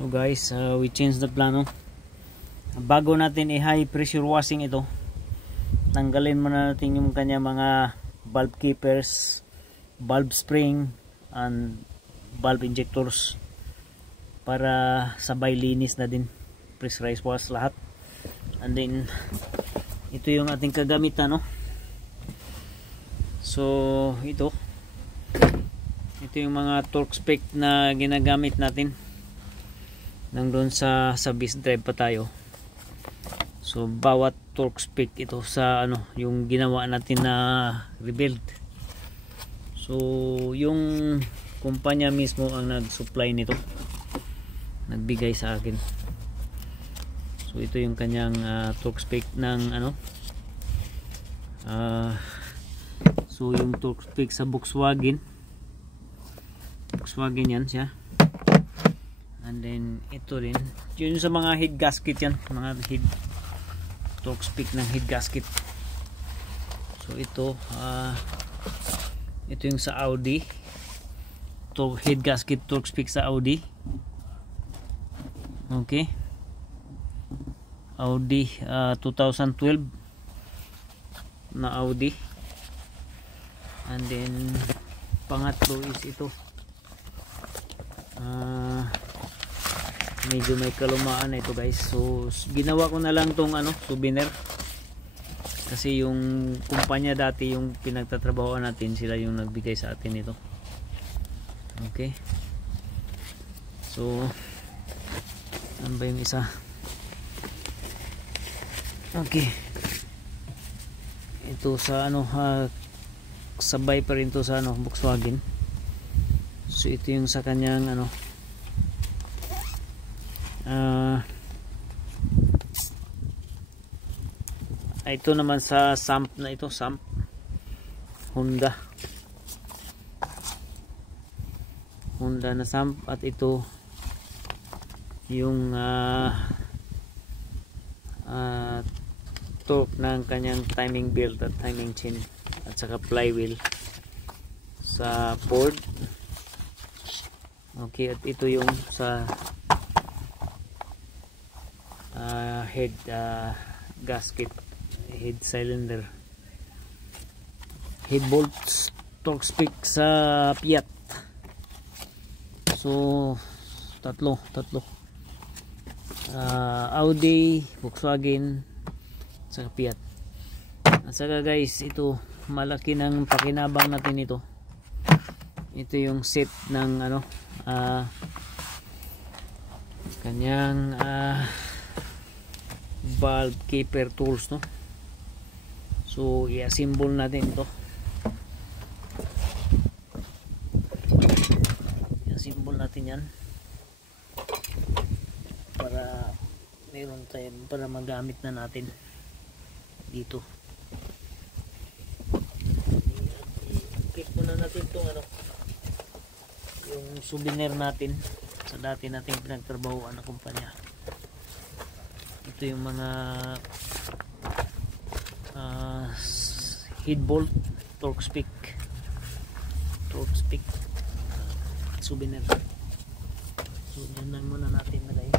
So guys, we changed the plano. Bago natin i-high pressure washing ito, tanggalin muna natin yung kanya mga valve keepers, valve spring, and valve injectors para sabay linis na din, pressurized wash lahat. And then ito yung ating kagamitan, no? So ito yung mga torque spec na ginagamit natin nandun sa base drive pa tayo. So bawat torque spec ito sa yung ginawa natin na rebuild. So yung kumpanya mismo ang nag-supply nito, nagbigay sa akin. So ito yung kanyang torque spec ng so yung torque spec sa Volkswagen yan siya. And then ito rin yun sa mga head gasket, yan mga head torque spec ng head gasket. So ito yung sa Audi, head gasket torque spec sa Audi. Okay, Audi 2012 na Audi. And then pangatlo is ito, medyo may kalumaan na ito guys. So ginawa ko na lang tong souvenir kasi yung kumpanya dati yung pinagtatrabahoan natin, sila yung nagbigay sa atin ito. Okay, so saan ba yung isa? Okay, ito sa sabay pa rin to sa Volkswagen. So ito yung sa kanyang ito naman sa sump na ito, sump Honda na sump. At ito yung torque ng kanyang timing belt at timing chain at saka flywheel sa Ford. Okay, at ito yung sa head gasket, head cylinder, head bolts, torque spec sa Fiat. So tatlo Audi, Volkswagen, sa Fiat. At saka guys, ito malaki ng pakinabang natin ito. Ito yung set ng kanyang valve keeper tools, no? So i-assemble natin ito. I-assemble natin yan para meron tayo, para magamit na natin dito. I-click muna natin itong yung souvenir natin sa dati nating pinagtrabahoan na kumpanya. Ito yung mga head bolt, torque spec souvenir. So dyan na muna natin lagay.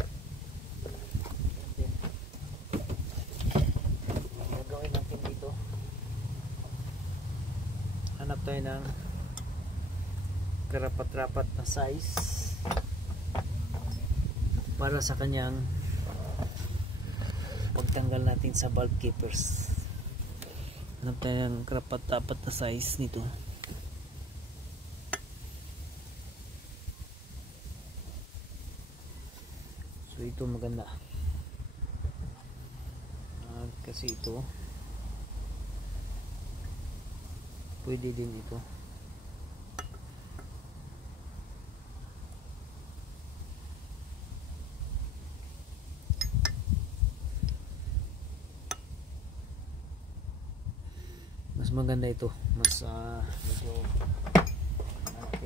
Gagawin natin dito, hanap tayo ng karapat-rapat na size para sa kanyang pagtanggal natin sa valve keepers. Hanap tayo ng karapat-rapat na size nito. So ito maganda kasi ito pwede din ito. Mas maganda ito, mas medyo malaki.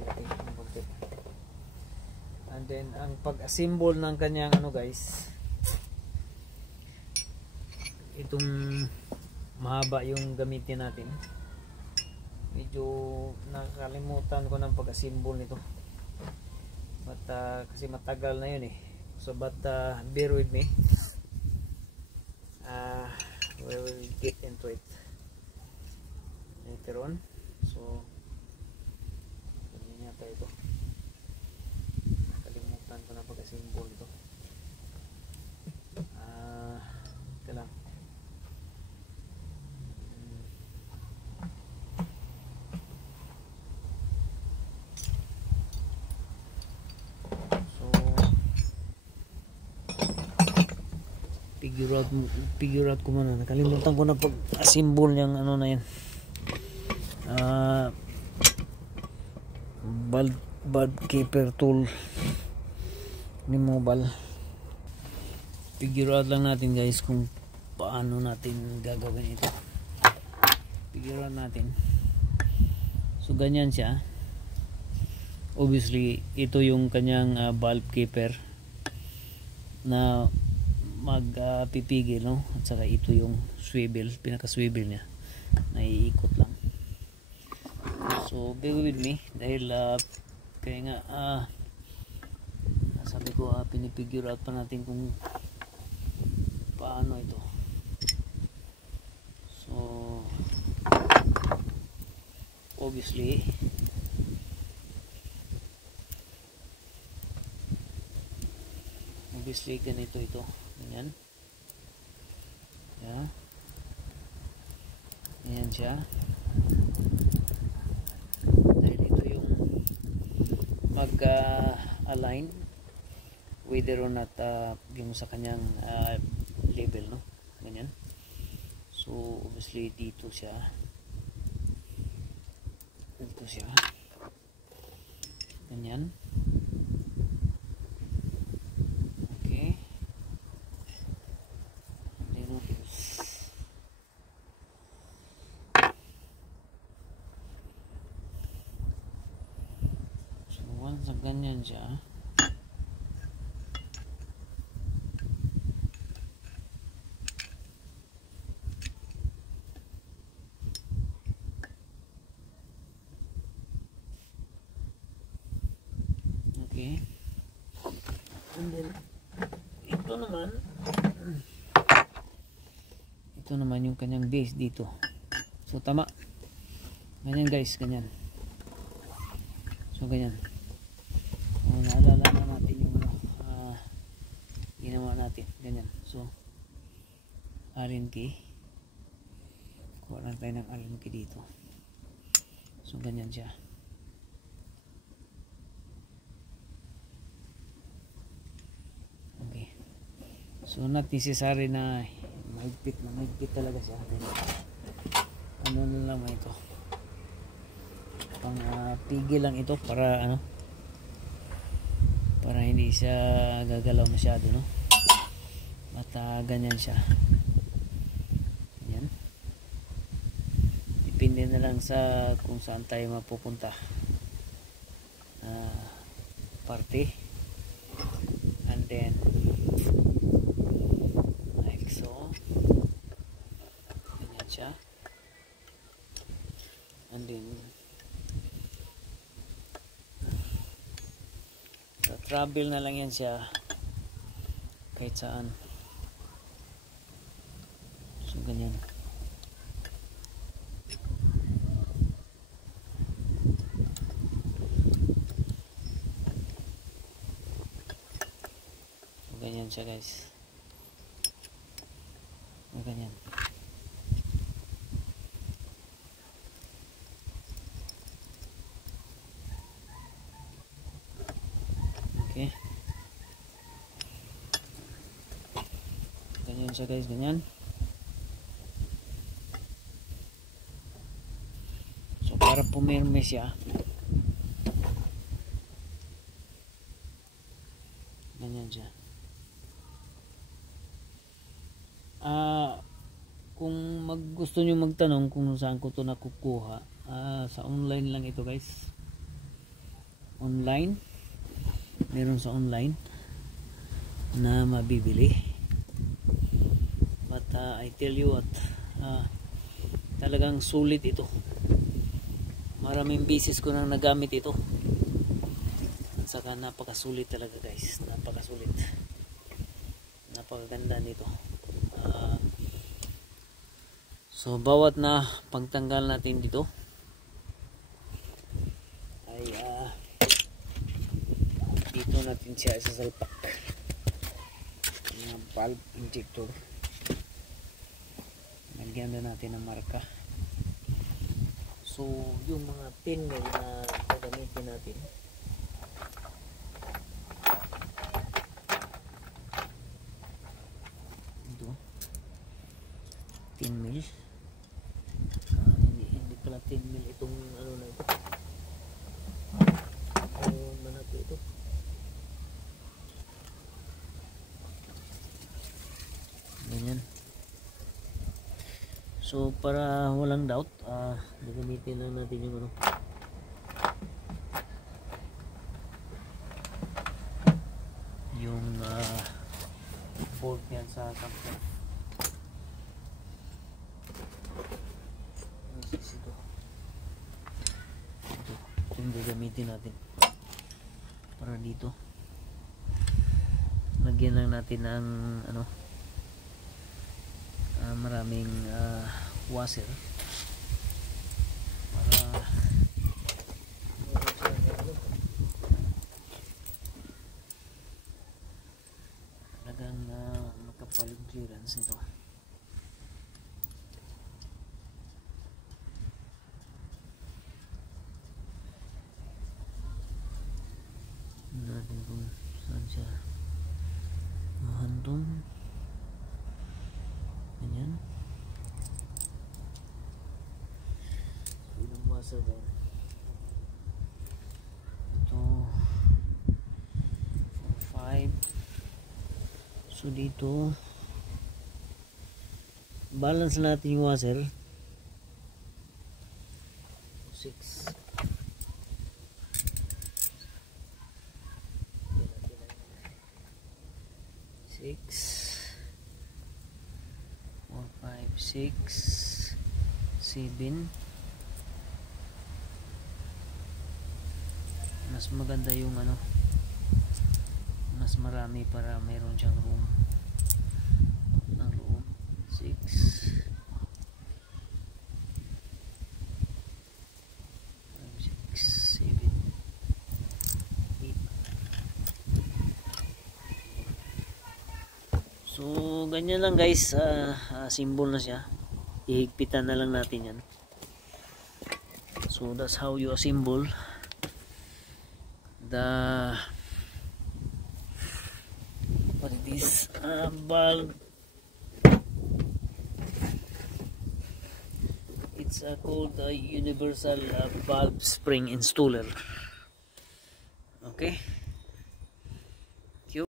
And then ang pag-assemble ng kanyang guys, itong mahaba yung gamitin natin. Medyo nakakalimutan ko ng pag-assemble nito. Kasi matagal na yun eh. So but bear with me. We will get into it later on. So ganyan yata ito. Nakalimutan ko na pagka-symbol ito. Ito lang. Figure out ko muna. Nakalimutan ko na pag-symbol yung ano na yan. Bulb keeper tool ni mobile. Figure out lang natin guys kung paano natin gagawin ito. Figure out natin. So ganyan siya. Obviously ito yung kanyang bulb keeper na magpipigil, no? At saka ito yung swivel, pinaka swivel niya, naiikot lang. So bear with me dahil kaya nga sabi ko pinipigure out pa natin kung paano ito. So obviously ganito ito. Ganyan. Yeah. Ganyan siya. Dahil ito yung mag-align whether or not yung sa kanyang level, no? Ganyan. So obviously dito siya. Ganyan. So ganyan siya. Okay. And then ito naman yung kanyang base dito. So tama. Ganyan guys, ganyan. So ganyan. Naalala na natin yung ginawa natin. Ganyan. So Allen key. Kuha lang tayo ng Allen key dito. So ganyan siya. Okay. So not necessary na mahigpit talaga siya. Ano na lang ito. Pang pigil lang ito para ano, para hindi siya gagalaw masyado, no? At ganyan siya. Ganyan. Depende na lang sa kung saan tayo mapupunta. Parte. And then like so. Ganyan siya. And then travel na lang yan siya kahit saan. So ganyan. So ganyan siya guys. So ganyan. Okay. Ganyan siya guys, ganyan. So para pumirme siya. Ganyan siya. Kung gusto nyo magtanong kung saan ko to nakukuha, sa online lang ito guys. Online. Meron sa online na mabibili. But I tell you what, talagang sulit ito. Maraming beses ko nang nagamit ito. At saka napakasulit talaga guys, napakasulit, napakaganda nito. So bawat na pagtanggal natin dito ay dito natin siya isasalpak, mga valve injector, lagyan na natin ng marka. So yung mga pin na gagamitin natin, ito 10 mil, hindi pala 10 mil itong ano na ito, manako ito. Ganyan. So para walang doubt, gagamitin lang natin yung ano, yung bolt yan sa camper. Ito yung gagamitin natin para dito. Lagyan lang natin ng ano, maraming washer para talagang makapal yung clearance nito. Natin kung saan siya mahantong. Ganyan. So, ilang washer ba yun? Ito 4, 5. So dito balance natin yung washer 6. 6, 7. Mas maganda yung ano, mas marami para mayroon siyang room ng loob. 6, 7, 8. So ganyan lang guys, symbol na siya, ihigpitan na lang natin yan. So that's how you assemble the what it is, bulb. It's called the universal bulb spring installer. Okay.